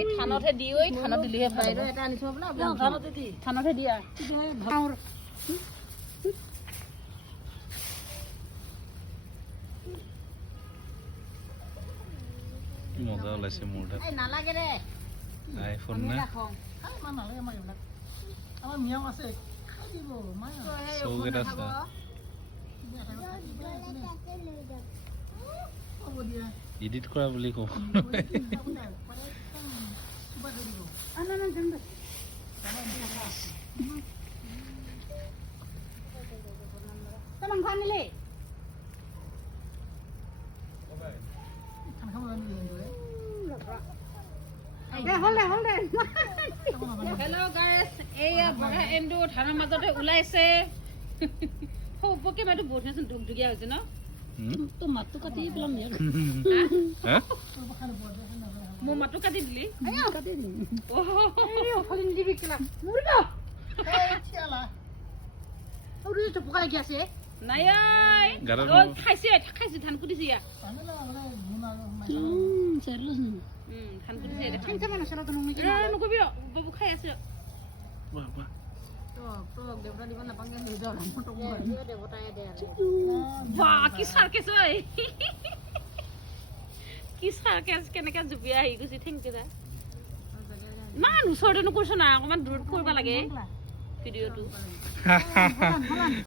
এই থানতহে দি ঐ থানত দিলেহে ভাল এটা আনিছ বোলা থানতহে দিয়া মজা ওলাইছে মোৰ তাত নালাগে দে আইফোন না আমাৰ মিয়াও আছে খাই দিব চৌক এটা আছে এডিট কৰা বুলি কওঁ মাংস আনিলে হেল্ল' গাইছ এইয়া বগা এন্দু ধানৰ মাজতে ওলাইছে সৌপকে মাইটো বহুত দিন ধুকধুকীয়া হৈছে ন তো মাতটো কাটি পেলাম মোৰ মাতটো কাটি দিলি পকা লাগি আছে নাই খাইছে খাইছে ধান কুটিছে ইয়াত ধান কুটিছে নকবি বাবু খাই আছে কি চাৰ্কেছ কি চাৰ্কেছ কেনেকে জুপিয়া আহি গৈছে থেংক ইউ ইমান ওচৰতেনো কৰিছ না অকমান দূৰত কৰিব লাগে ভিডিঅ'টো